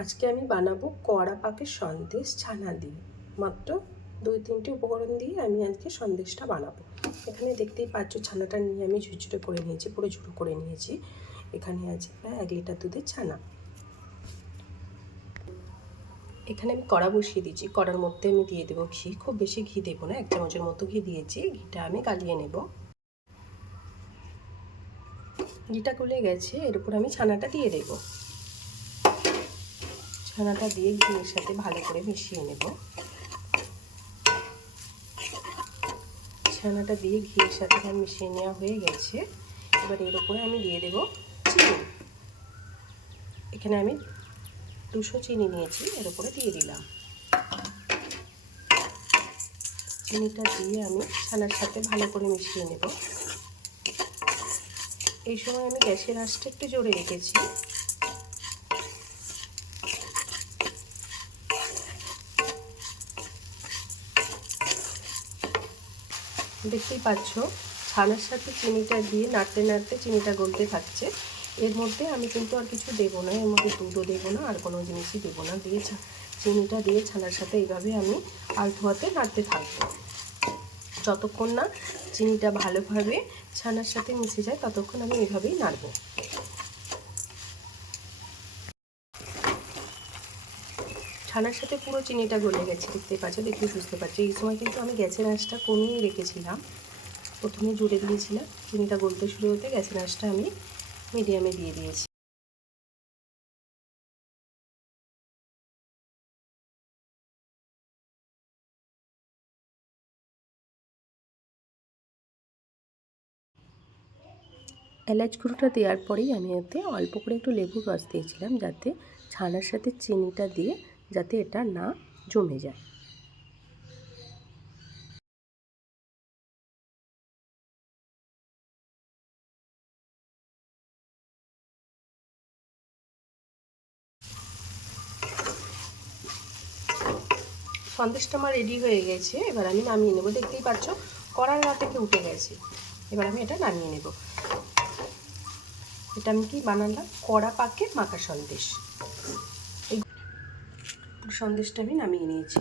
আজকে আমি বানাবো কড়া পাকের সন্দেশ ছানা দিয়ে। মাত্র 2-3টে উপকরণ দিয়ে আমি আজকে সন্দেশটা বানাবো। এখানে দেখতেই পাচ্ছ ছানাটা নিয়ে আমি ঝুরঝুরে করে নিয়েছি, পুরো ঝুড়ো করে নিয়েছি। এখানে আছে প্রায় 1 লিটার দুধের ছানা। এখানে আমি কড়া বসিয়ে দিয়েছি। কড়ার মধ্যে আমি দিয়ে দেবো ঘি। খুব বেশি ঘি দেবো না, 1 চামচের মতো ঘি দিয়েছি। ঘিটা আমি গালিয়ে নেব। ঘিটা গলে গেছে, এর উপর আমি ছানাটা দিয়ে দেবো। ছানাটা দিয়ে ঘিয়ের সাথে ভালো করে মিশিয়ে নেব। ছানাটা দিয়ে ঘিয়ের সাথে মিশিয়ে নেওয়া হয়ে গেছে। এবার এর উপরে আমি দিয়ে দেব চিনি। এখানে আমি 200 চিনি নিয়েছি, এর উপরে দিয়ে দিলাম। চিনিটা দিয়ে আমি ছানার সাথে ভালো করে মিশিয়ে নেব। এই সময় আমি গ্যাসের আঁচটা একটু জোরে রেখেছি। দেখতেই পাচ্ছ ছানার সাথে চিনিটা দিয়ে নাড়তে নাড়তে চিনিটা গলতে থাকছে। এর মধ্যে আমি কিন্তু আর কিছু দেবো না, এর মধ্যে দুধও দেবো না, আর কোনো জিনিসই দেবো না। দিয়ে চিনিটা দিয়ে ছানার সাথে এইভাবে আমি আলতো হাতে নাড়তে থাকবো। যতক্ষণ না চিনিটা ভালোভাবে ছানার সাথে মিশে যায় ততক্ষণ আমি এইভাবেই নাড়বো। ছানার সাথে পুরো চিনিটা গলে গেছে, দেখতে পাচ্ছ, দেখে বুঝতে পারছি। এই সময় কিন্তু আমি গ্যাসের আঁচটা কমিয়ে রেখেছিলাম। প্রথমে জুড়ে দিয়েছিলাম, চিনিটা গলতে শুরু হতে গ্যাসের আঁচটা আমি মিডিয়ামে দিয়ে দিয়েছি। এলাচ গুঁড়োটা দেওয়ার পরেই আমি এতে অল্প করে একটু লেবুর রস দিয়েছিলাম, যাতে ছানার সাথে চিনিটা দিয়ে যাতে এটা না জমে যায়। সন্দেশটা আমার রেডি হয়ে গেছে। এবার আমি নামিয়ে নেব। দেখতেই পাচ্ছ কড়ার গা থেকে উঠে গেছে। এবার আমি এটা নামিয়ে নেব। এটা আমি কি বানালাম? কড়া পাকের মাখা সন্দেশ। এই সন্দেশটা আমি নামিয়ে নিয়েছি।